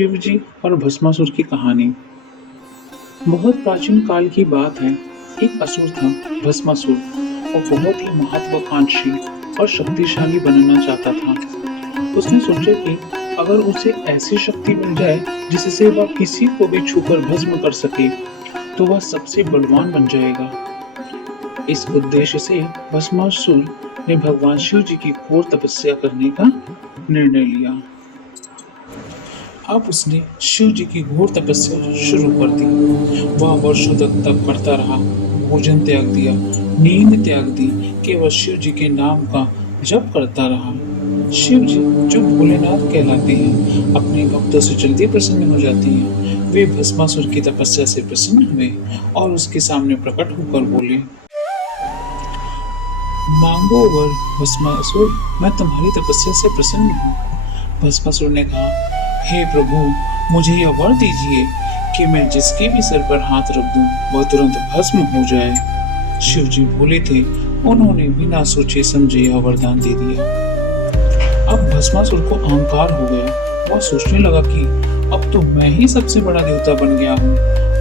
शिव जी और भस्मासुर की कहानी। बहुत प्राचीन काल की बात है। एक असुर था, भस्मासुर। और बहुत ही महत्वाकांक्षी और शक्तिशाली बनना चाहता था। उसने सोचा कि अगर उसे ऐसी शक्ति मिल जाए जिससे वह किसी को भी छूकर भस्म कर सके, तो वह सबसे बलवान बन जाएगा। इस उद्देश्य से भस्मासुर ने भगवान शिव जी की घोर तपस्या करने का निर्णय लिया। अब उसने शिव जी की घोर तपस्या शुरू कर दी। वह वर्षों तक तप करता रहा, भोजन त्याग दिया, नींद त्याग दी, केवल शिव जी के नाम का जप करता रहा। शिव जी जो भोलेनाथ कहलाते हैं, अपने भक्तों से जल्दी प्रसन्न हो जाते हैं। वे भस्मासुर की तपस्या से प्रसन्न हुए और उसके सामने प्रकट होकर बोले, मांगो वर भस्मासुर, मैं तुम्हारी तपस्या से प्रसन्न हूँ। भस्मासुर ने कहा, हे प्रभु, मुझे यह वर दीजिए कि मैं जिसके भी सर पर हाथ रख दूं, वह तुरंत भस्म हो जाए। शिव जी भोले थे, उन्होंने बिना सोचे समझे यह वरदान दे दिया। अब भस्मासुर को अहंकार हो गया। वह सोचने लगा कि अब तो मैं ही सबसे बड़ा देवता बन गया हूँ।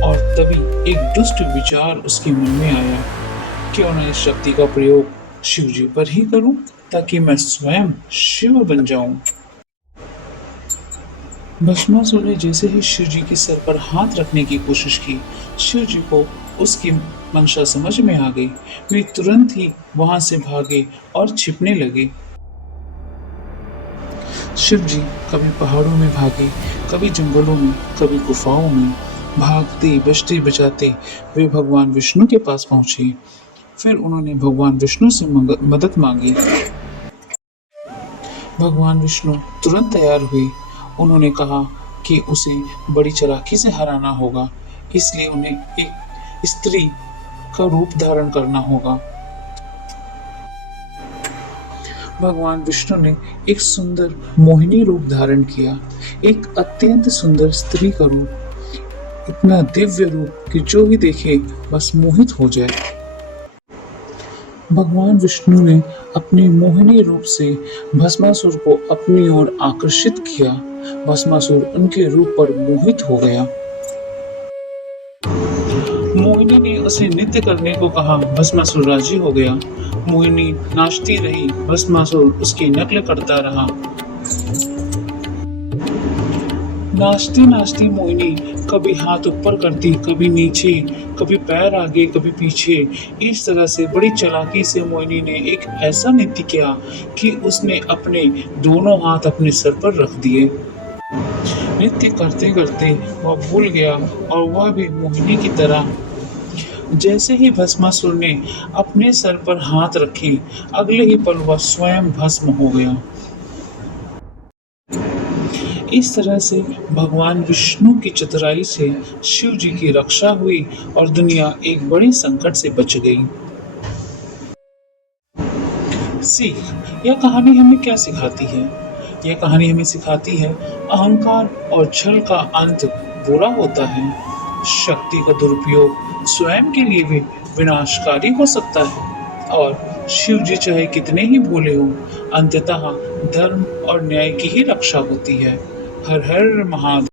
और तभी एक दुष्ट विचार उसके मन में आया, क्यों न इस शक्ति का प्रयोग शिव जी पर ही करूं, ताकि मैं स्वयं शिव बन जाऊं। भस्मासुर ने जैसे ही शिव जी के सर पर हाथ रखने की कोशिश की, शिव जी को उसकी मंशा समझ में आ गई। वे तुरंत ही वहां से भागे और छिपने लगे। शिव जी कभी पहाड़ों में भागे, कभी जंगलों में, कभी गुफाओं में। भागते बचते बचाते वे भगवान विष्णु के पास पहुंचे। फिर उन्होंने भगवान विष्णु से मदद मांगी। भगवान विष्णु तुरंत तैयार हुए। उन्होंने कहा कि उसे बड़ी चालाकी से हराना होगा, इसलिए उन्हें एक स्त्री का रूप धारण करना होगा। भगवान विष्णु ने एक सुंदर मोहिनी रूप धारण किया, एक अत्यंत सुंदर स्त्री का रूप, इतना दिव्य रूप कि जो भी देखे बस मोहित हो जाए। भगवान विष्णु ने अपने मोहिनी रूप से भस्मासुर को अपनी ओर आकर्षित किया। भस्मासुर उनके रूप पर मोहित हो गया। मोहिनी ने उसे नृत्य करने को कहा। भस्मासुर राजी हो गया। मोहिनी नाचती रही, भस्मासुर उसकी नकल करता रहा। नाचती नाचती मोहिनी कभी हाथ ऊपर करती, कभी नीचे, कभी पैर आगे, कभी पीछे। इस तरह से बड़ी चालाकी से मोहिनी ने एक ऐसा नृत्य किया कि उसने अपने दोनों हाथ अपने सर पर रख दिए। नृत्य करते करते वह भूल गया और वह भी मोहिनी की तरह। जैसे ही भस्मासुर ने अपने सर पर हाथ रखे, अगले ही पल वह स्वयं भस्म हो गया। इस तरह से भगवान विष्णु की चतुराई से शिव जी की रक्षा हुई और दुनिया एक बड़े संकट से बच गई। सीख, यह कहानी हमें क्या सिखाती है? यह कहानी हमें सिखाती है अहंकार और छल का अंत बुरा होता है। शक्ति का दुरुपयोग स्वयं के लिए भी विनाशकारी हो सकता है। और शिव जी चाहे कितने ही भोले हों, अंततः धर्म और न्याय की ही रक्षा होती है। हर हर महादेव।